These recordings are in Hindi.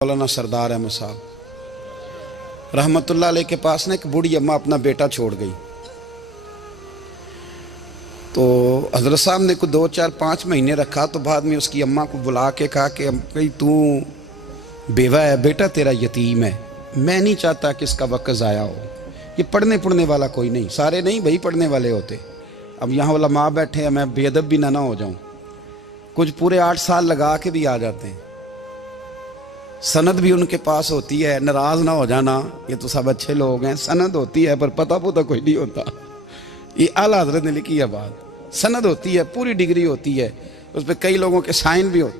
मौलाना सरदार अहमद साहब रहमतुल्लाह अलैह के पास ना एक बूढ़ी अम्मा अपना बेटा छोड़ गई। तो हजरत साहब ने कुछ 2, 4, 5 महीने रखा। तो बाद में उसकी अम्मा को बुला के कहा कि भाई तू बेवा है, बेटा तेरा यतीम है, मैं नहीं चाहता कि इसका वक्त ज़ाया हो। ये पढ़ने वाला कोई नहीं, सारे नहीं भाई पढ़ने वाले होते। अब यहाँ वाला माँ बैठे हैं, मैं बेअदब भी ना हो जाऊँ। कुछ पूरे 8 साल लगा के भी आ जाते हैं, सनद भी उनके पास होती है। नाराज ना हो जाना, ये तो सब अच्छे लोग हैं। सनद होती है पर पता पुता कोई नहीं होता। ये आला हजरत ने लिखी है बात। सनद होती है, पूरी डिग्री होती है, उस पर कई लोगों के साइन भी होते।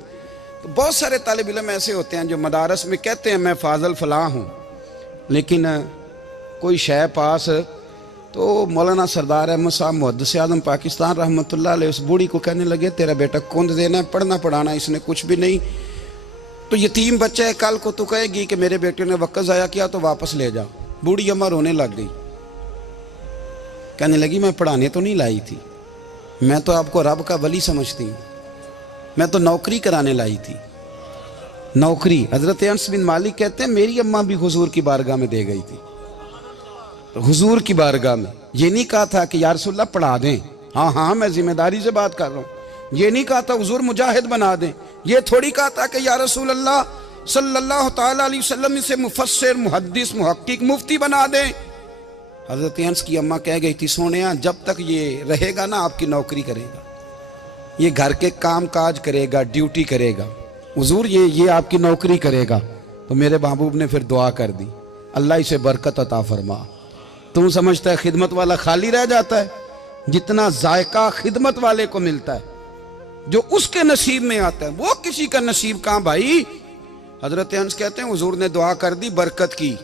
तो बहुत सारे तालिब इल्म ऐसे होते हैं जो मदारस में कहते हैं मैं फाजल फलां हूँ, लेकिन कोई शय पास। तो मौलाना सरदार अहमद साहब मुहद्दिस आज़म पाकिस्तान रहमतुल्लाह अलैह उस बूढ़ी को कहने लगे तेरा बेटा कुंद देना है, पढ़ना पढ़ाना इसने कुछ भी नहीं, तो यतीम बच्चा है, कल को तू कहेगी कि मेरे बेटे ने वक्त ज़ाया किया तो वापस ले जा। बूढ़ी अम्मा रोने लग गई, कहने लगी मैं पढ़ाने तो नहीं लाई थी, मैं तो आपको रब का वली समझती हूँ, मैं तो नौकरी कराने लाई थी। नौकरी हजरत अनस बिन मालिक कहते हैं मेरी अम्मा भी हुजूर की बारगाह में दे गई थी। हुजूर की बारगाह में ये नहीं कहा था कि या रसूलल्लाह पढ़ा दें, हाँ हाँ मैं जिम्मेदारी से बात कर रहा हूँ। ये नहीं कहा था हुजूर मुजाहिद बना दें, ये थोड़ी कहा था कि या रसूलल्लाह सल्लल्लाहु तआला अलैहि वसल्लम से मुफस्सिर मुहद्दिस मुहक्किक मुफ्ती बना दें। हजरत अनस की अम्मा कह गई थी सोनिया जब तक ये रहेगा ना आपकी नौकरी करेगा, ये घर के काम काज करेगा, ड्यूटी करेगा, हुजूर ये आपकी नौकरी करेगा। तो मेरे महबूब ने फिर दुआ कर दी, अल्लाह इसे बरकत अता फरमा। तू समझता है खिदमत वाला खाली रह जाता है? जितना जायका खिदमत वाले को मिलता है, जो उसके नसीब में आता है, वो किसी का नसीब कहां भाई। हजरत अनस कहते हैं हुजूर ने दुआ कर दी, बरकत की।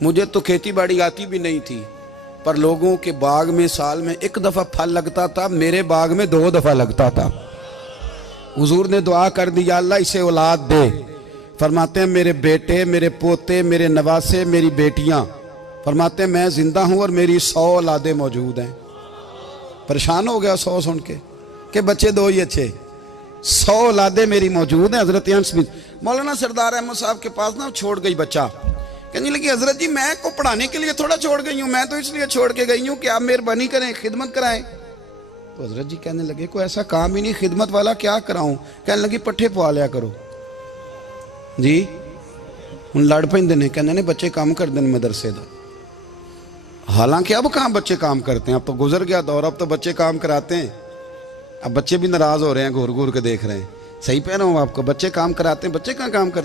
मुझे तो खेती बाड़ी आती भी नहीं थी, पर लोगों के बाग में साल में 1 दफा फल लगता था, मेरे बाग में 2 दफा लगता था। हुजूर ने दुआ कर दी अल्लाह इसे औलाद दे। फरमाते हैं मेरे बेटे, मेरे पोते, मेरे नवासे, मेरी बेटियां, फरमाते हैं मैं जिंदा हूं और मेरी 100 औलादें मौजूद हैं। परेशान हो गया 100 सुन के कि बच्चे 2 ही अच्छे, 100 औलादे मेरी मौजूद हैं। हजरत अनस बिन मौलाना सरदार अहमद साहब के पास ना छोड़ गई बच्चा, कहने लगी हजरत जी मैं को पढ़ाने के लिए थोड़ा छोड़ गई हूँ, मैं तो इसलिए छोड़ के गई हूँ कि आप मेहरबानी करें खिदमत कराएं। तो हजरत जी कहने लगे कोई ऐसा काम ही नहीं, खिदमत वाला क्या कराऊं। कहने लगी पट्ठे पवा लिया करो जी। हूँ लड़ पेंदे ने, कहने ने बच्चे काम कर दें मदरसे का। हालांकि अब कहाँ बच्चे काम करते हैं, अब तो गुजर गया दौर, अब तो बच्चे काम कराते हैं। अब बच्चे भी नाराज हो रहे हैं, घूर घूर के देख रहे हैं। सही कह रहा हूँ आपको, बच्चे काम कराते हैं, बच्चे कहाँ काम करते हैं।